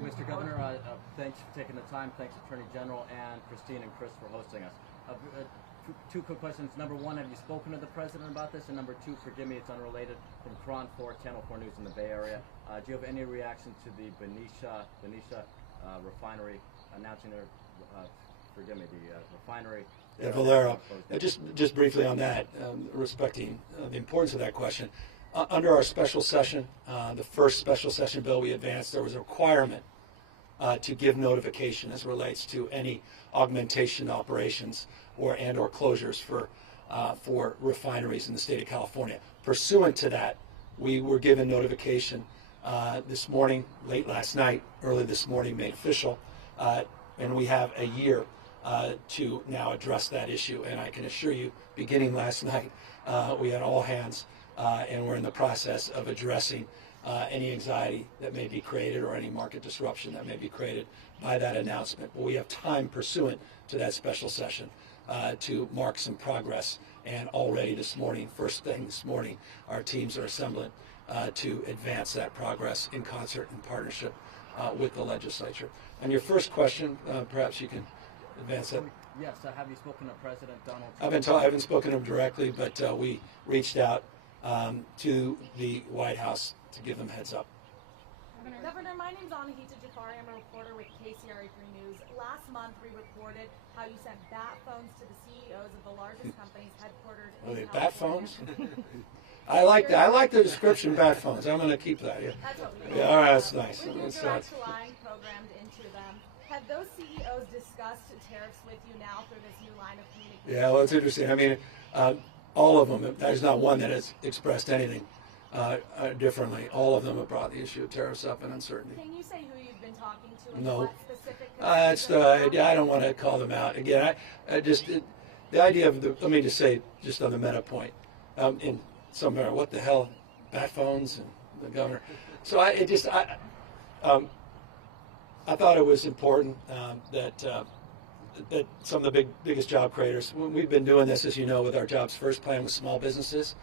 Mr. Governor, thanks for taking the time. Thanks, Attorney General and Christine and Chris for hosting us. Two quick questions. Number one, have you spoken to the President about this? And number two, forgive me, it's unrelated, from Cron 4, Channel 4 News in the Bay Area. Do you have any reaction to the Benicia refinery announcing their, forgive me, the refinery? Valero. Just briefly on that, respecting the importance of that question. Under our special session, the first special session bill we advanced, there was a requirement to give notification as relates to any augmentation operations or closures for refineries in the state of California. Pursuant to that, we were given notification this morning, late last night, early this morning, made official, and we have a year to now address that issue. And I can assure you, beginning last night, we had all hands, and we're in the process of addressing any anxiety that may be created or any market disruption that may be created by that announcement. But we have time pursuant to that special session to mark some progress. And already this morning, first thing this morning, our teams are assembling to advance that progress in concert and partnership with the legislature. And your first question, perhaps you can advance that. Yes, have you spoken to President Donald Trump? I haven't spoken to him directly, but we reached out to the White House to give them heads up. Governor, my name's Anahita Jafari. I'm a reporter with KCRA 3 News. Last month, we reported how you sent bat phones to the CEOs of the largest companies headquartered in California. Bat phones? I like the description, bat phones. I'm going to keep that. Yeah. That's what we all right, that's nice. With your direct line programmed into them, have those CEOs discussed tariffs with you now through this new line of communication? Yeah, well, it's interesting. I mean, all of them, there's not one that has expressed anything differently. All of them have brought the issue of tariffs up and uncertainty. Can you say who you've been talking to and No. what specific I don't want to call them out. Again, the idea of let me just say, just on the meta point, in somewhere, what the hell, bat phones and the governor. So I thought it was important that some of the biggest job creators, we've been doing this, as you know, with our Jobs First plan with small businesses.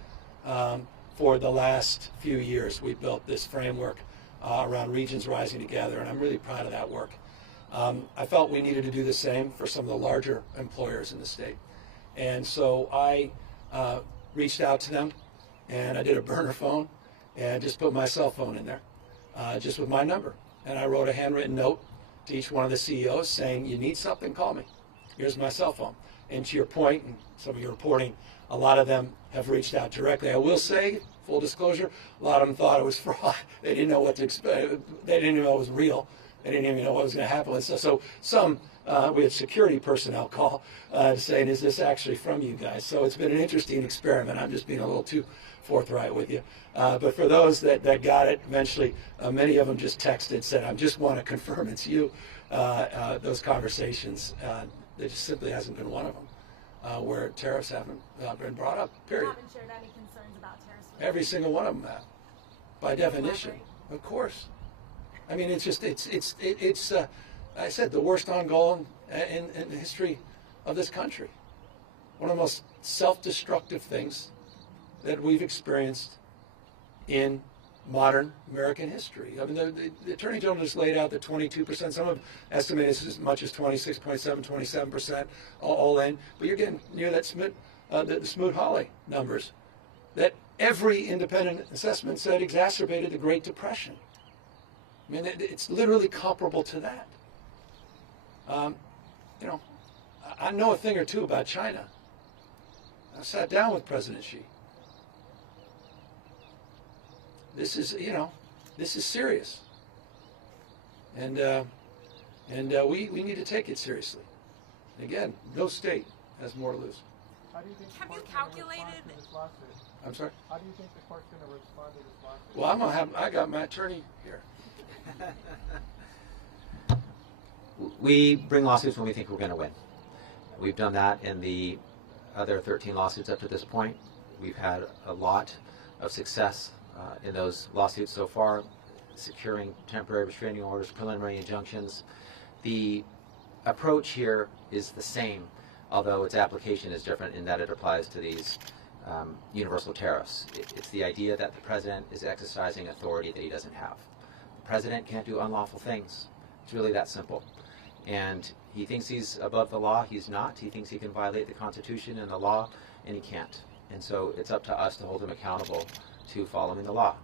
For the last few years, we've built this framework around regions rising together, and I'm really proud of that work. I felt we needed to do the same for some of the larger employers in the state. And so I reached out to them, and I did a burner phone and just put my cell phone in there, just with my number. And I wrote a handwritten note to each one of the CEOs saying, you need something, call me. Here's my cell phone. And to your point, and some of your reporting, a lot of them have reached out directly. I will say, full disclosure, a lot of them thought it was fraud. They didn't know what to expect. They didn't even know it was real. They didn't even know what was going to happen. So some, we had security personnel call saying, is this actually from you guys? So it's been an interesting experiment. I'm just being a little too forthright with you. But for those that got it, eventually, many of them just texted, said, I just want to confirm it's you. Those conversations, there just simply hasn't been one of them. where tariffs haven't been brought up, You period. haven't shared any concerns about tariffs with Every single one of them have, by definition, of course. I mean, it's just, it's I said, the worst ongoing in the history of this country. One of the most self-destructive things that we've experienced in modern American history. I mean, the Attorney General just laid out that 22%, some have estimated as much as 26.7, 27% all in, but you're getting near that the Smoot-Hawley numbers that every independent assessment said exacerbated the Great Depression. I mean, it's literally comparable to that. You know, I know a thing or two about China. I sat down with President Xi. This is, you know, this is serious, and we need to take it seriously. Again, no state has more to lose. How do you think Have you the court's gonna calculated- respond to this lawsuit? I'm sorry? How do you think the court's going to respond to this lawsuit? Well, I got my attorney here. We bring lawsuits when we think we're going to win. We've done that in the other 13 lawsuits up to this point. We've had a lot of success in those lawsuits so far, securing temporary restraining orders, preliminary injunctions. The approach here is the same, although its application is different in that it applies to these universal tariffs. It's the idea that the president is exercising authority that he doesn't have. The president can't do unlawful things. It's really that simple. And he thinks he's above the law. He's not. He thinks he can violate the Constitution and the law, and he can't. And so it's up to us to hold him accountable to following the law.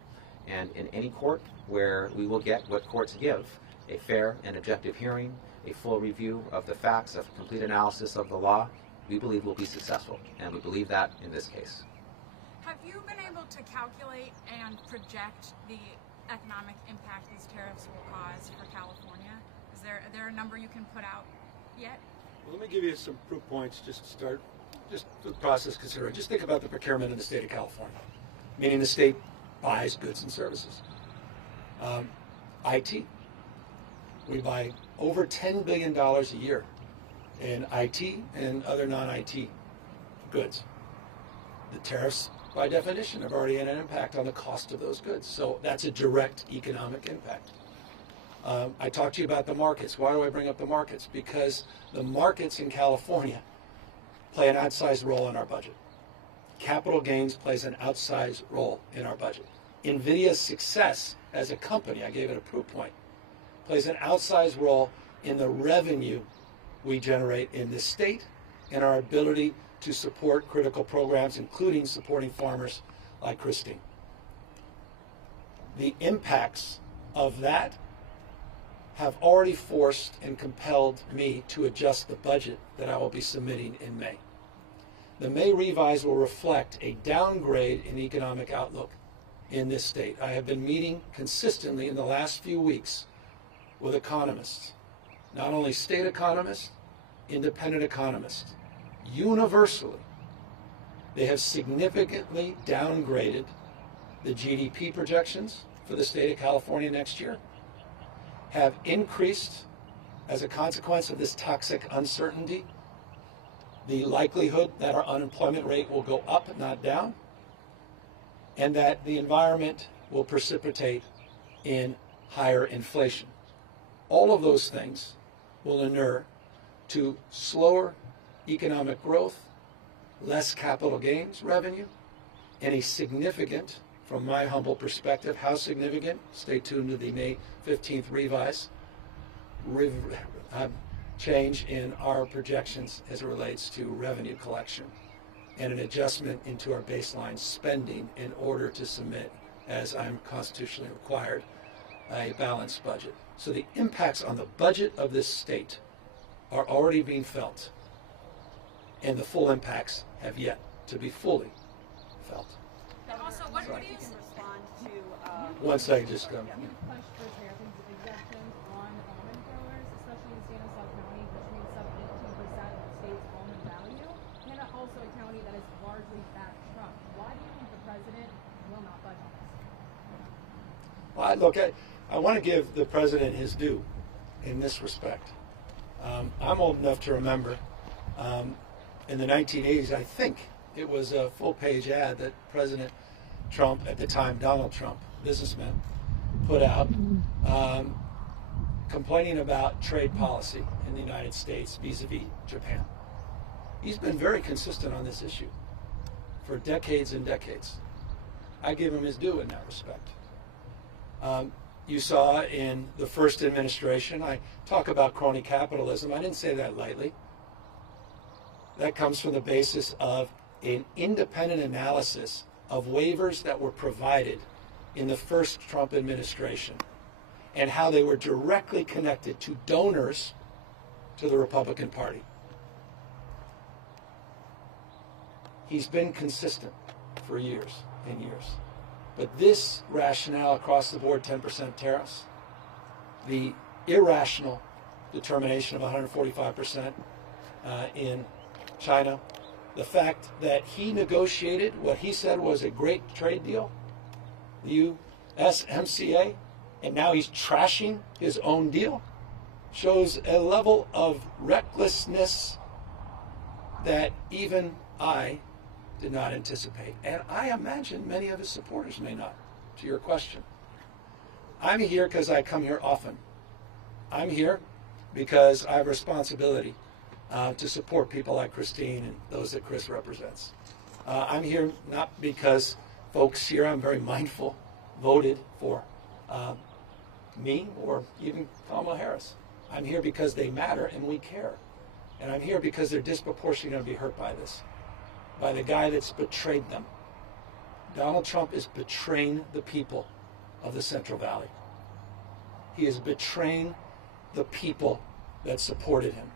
And in any court where we will get what courts give, a fair and objective hearing, a full review of the facts, a complete analysis of the law, we believe we'll be successful. And we believe that in this case. Have you been able to calculate and project the economic impact these tariffs will cause for California? Is there a number you can put out yet? Well, let me give you some proof points just to start, just the process consider. Just think about the procurement in the state of California, meaning the state buys goods and services. IT. We buy over $10 billion a year in IT and other non-IT goods. The tariffs, by definition, have already had an impact on the cost of those goods. So that's a direct economic impact. I talked to you about the markets. Why do I bring up the markets? Because the markets in California play an outsized role in our budget. Capital gains plays an outsized role in our budget. NVIDIA's success as a company, I gave it a proof point, plays an outsized role in the revenue we generate in this state and our ability to support critical programs, including supporting farmers like Christine. The impacts of that have already forced and compelled me to adjust the budget that I will be submitting in May. The May revise will reflect a downgrade in economic outlook in this state. I have been meeting consistently in the last few weeks with economists, not only state economists, independent economists. Universally, they have significantly downgraded the GDP projections for the state of California next year, have increased, as a consequence of this toxic uncertainty, the likelihood that our unemployment rate will go up, not down, and that the environment will precipitate in higher inflation. All of those things will inure to slower economic growth, less capital gains revenue, and a significant, from my humble perspective, how significant? Stay tuned to the May 15th revise. Change in our projections as it relates to revenue collection and an adjustment into our baseline spending in order to submit, as I'm constitutionally required, a balanced budget. So the impacts on the budget of this state are already being felt, and the full impacts have yet to be fully felt. And also, what do you respond to? One second, just go. Push for tariff exemptions on almond growers, especially in San Jose County, which makes up 18% of the state's almond value, and also a county that is largely backed Trump. Why do you think the president will not budge on this? Well, look, I want to give the president his due in this respect. I'm old enough to remember in the 1980s, I think it was a full-page ad that President Trump, at the time Donald Trump, businessman, put out complaining about trade policy in the United States vis-a-vis Japan. He's been very consistent on this issue for decades and decades. I give him his due in that respect. You saw in the first administration, I talk about crony capitalism. I didn't say that lightly. That comes from the basis of an independent analysis of waivers that were provided in the first Trump administration and how they were directly connected to donors to the Republican Party. He's been consistent for years and years. But this rationale across the board, 10% tariffs, the irrational determination of 145% in China, the fact that he negotiated what he said was a great trade deal, the USMCA, and now he's trashing his own deal, shows a level of recklessness that even I did not anticipate. And I imagine many of his supporters may not, to your question. I'm here because I come here often. I'm here because I have a responsibility to support people like Christine and those that Chris represents. I'm here not because folks here, I'm very mindful, voted for me or even Kamala Harris. I'm here because they matter and we care. And I'm here because they're disproportionately going to be hurt by this, by the guy that's betrayed them. Donald Trump is betraying the people of the Central Valley. He is betraying the people that supported him.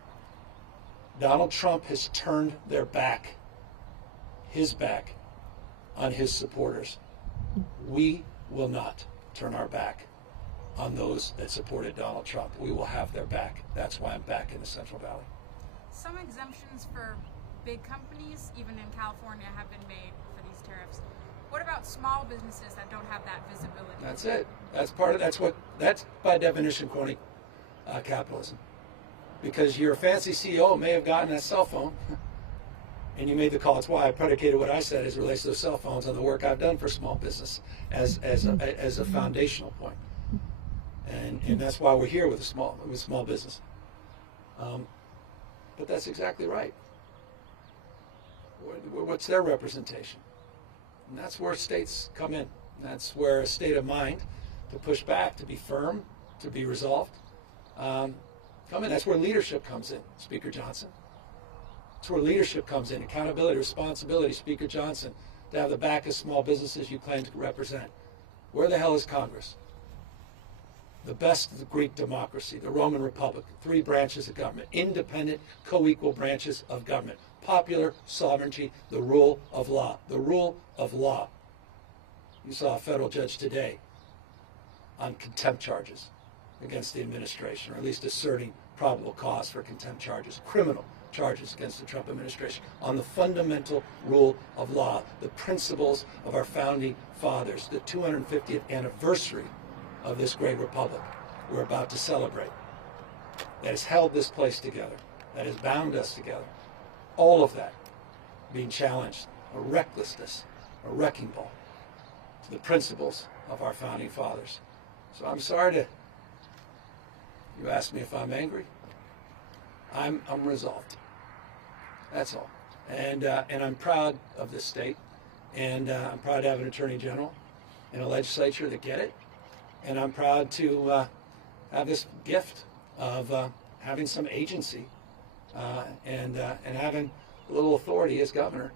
Donald Trump has turned their back, his back, on his supporters. We will not turn our back on those that supported Donald Trump. We will have their back. That's why I'm back in the Central Valley. Some exemptions for big companies, even in California, have been made for these tariffs. What about small businesses that don't have that visibility? That's it. That's by definition crony capitalism. Because your fancy CEO may have gotten a cell phone and you made the call. That's why I predicated what I said as it relates to those cell phones on the work I've done for small business as a foundational point. And that's why we're here with small business. But that's exactly right. What's their representation? And that's where states come in. That's where a state of mind to push back, to be firm, to be resolved, come in. That's where leadership comes in, Speaker Johnson. That's where leadership comes in, accountability, responsibility, Speaker Johnson, to have the back of small businesses you claim to represent. Where the hell is Congress? The best of the Greek democracy, the Roman Republic, 3 branches of government, independent, co-equal branches of government, popular sovereignty, the rule of law. The rule of law. You saw a federal judge today on contempt charges against the administration, or at least asserting probable cause for contempt charges, criminal charges against the Trump administration, on the fundamental rule of law, the principles of our founding fathers, the 250th anniversary of this great republic we're about to celebrate, that has held this place together, that has bound us together. All of that being challenged, a recklessness, a wrecking ball to the principles of our founding fathers. So I'm sorry to, you asked me if I'm angry. I'm resolved. That's all. And I'm proud of this state. And I'm proud to have an attorney general and a legislature that get it. And I'm proud to have this gift of having some agency and having a little authority as governor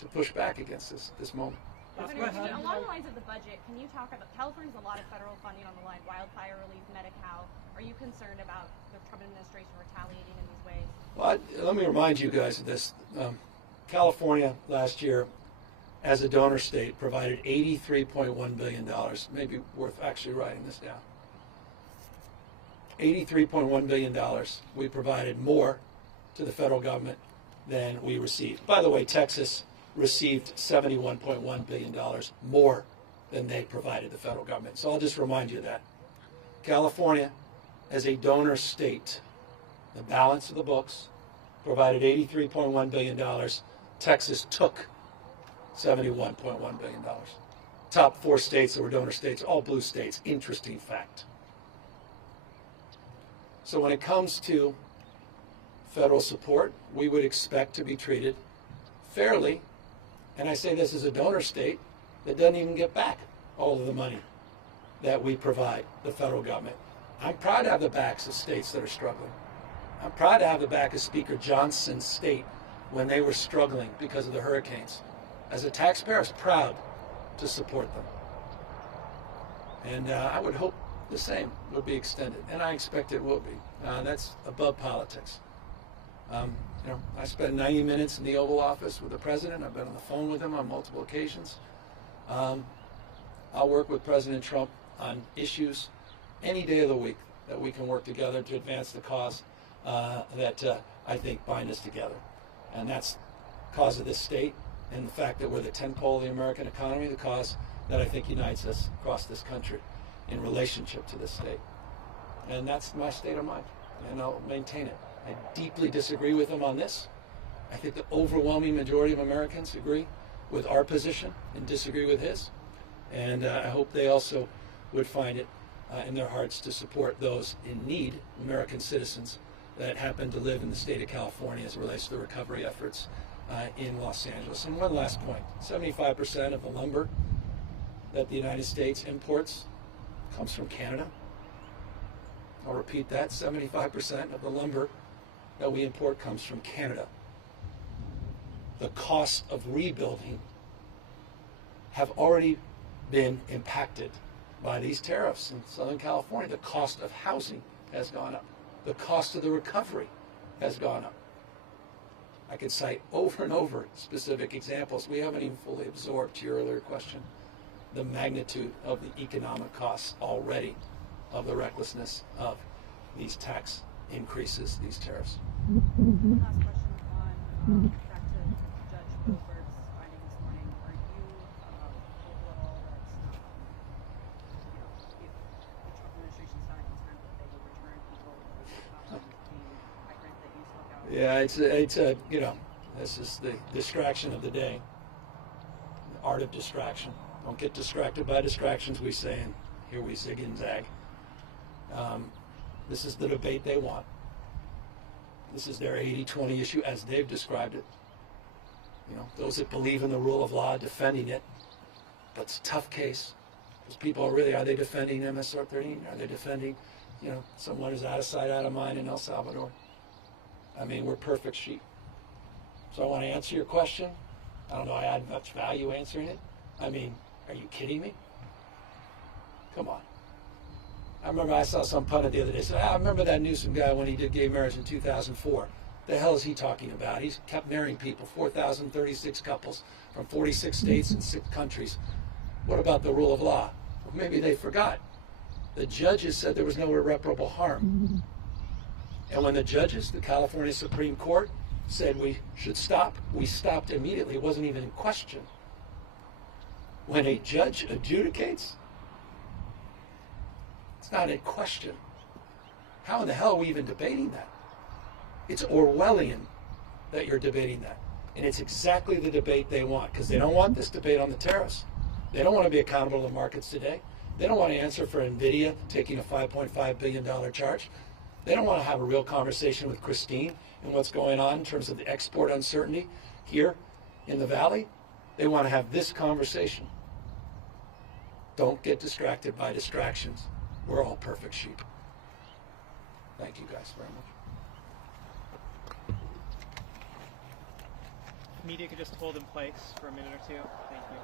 to push back against this moment. Governor, along the lines of the budget, can you talk about, California's a lot of federal funding on the line, wildfire relief, Medi-Cal. Are you concerned about the Trump administration retaliating in these ways? Well, let me remind you guys of this. California last year, as a donor state, provided $83.1 billion. Maybe worth actually writing this down. $83.1 billion. We provided more to the federal government than we received. By the way, Texas received $71.1 billion more than they provided the federal government. So I'll just remind you of that. California, as a donor state, the balance of the books, provided $83.1 billion. Texas took $71.1 billion. Top 4 states that were donor states, all blue states. Interesting fact. So when it comes to federal support, we would expect to be treated fairly. And I say this as a donor state that doesn't even get back all of the money that we provide the federal government. I'm proud to have the backs of states that are struggling. I'm proud to have the back of Speaker Johnson's state when they were struggling because of the hurricanes. As a taxpayer, I was proud to support them. And I would hope the same would be extended, and I expect it will be. That's above politics. I spent 90 minutes in the Oval Office with the president. I've been on the phone with him on multiple occasions. I'll work with President Trump on issues any day of the week that we can work together to advance the cause that I think bind us together. And that's the cause of this state and the fact that we're the tentpole of the American economy, the cause that I think unites us across this country in relationship to this state. And that's my state of mind, and I'll maintain it. I deeply disagree with him on this. I think the overwhelming majority of Americans agree with our position and disagree with his. And I hope they also would find it in their hearts to support those in need, American citizens that happen to live in the state of California as it relates to the recovery efforts in Los Angeles. And one last point, 75% of the lumber that the United States imports comes from Canada. I'll repeat that, 75% of the lumber that we import comes from Canada. The costs of rebuilding have already been impacted by these tariffs in Southern California. The cost of housing has gone up. The cost of the recovery has gone up. I could cite over and over specific examples. We haven't even fully absorbed, to your earlier question, the magnitude of the economic costs already of the recklessness of these tax increases, these tariffs. One last question on back to Judge Bobert's finding this morning. Are you hopeful at all that if the Trump administration's not content, that they will return people to the migrant that you spoke out? Yeah, this is the distraction of the day, the art of distraction. Don't get distracted by distractions, we say, and here we zig and zag. This is the debate they want. This is their 80-20 issue as they've described it. Those that believe in the rule of law defending it, but it's a tough case. Because people are they defending MSR 13? Are they defending, someone who's out of sight, out of mind in El Salvador? I mean, we're perfect sheep. So I want to answer your question. I don't know I add much value answering it. I mean, are you kidding me? Come on. I remember I saw some pundit the other day say, I remember that Newsom guy when he did gay marriage in 2004. The hell is he talking about? He's kept marrying people, 4,036 couples from 46 states and 6 countries. What about the rule of law? Well, maybe they forgot. The judges said there was no irreparable harm. And when the judges, the California Supreme Court, said we should stop, we stopped immediately. It wasn't even in question. When a judge adjudicates, it's not in question. How in the hell are we even debating that? It's Orwellian that you're debating that. And it's exactly the debate they want, because they don't want this debate on the tariffs. They don't want to be accountable to the markets today. They don't want to answer for NVIDIA taking a $5.5 billion charge. They don't want to have a real conversation with Christine and what's going on in terms of the export uncertainty here in the Valley. They want to have this conversation. Don't get distracted by distractions. We're all perfect sheep. Thank you guys very much. Media could just hold in place for a minute or two. Thank you.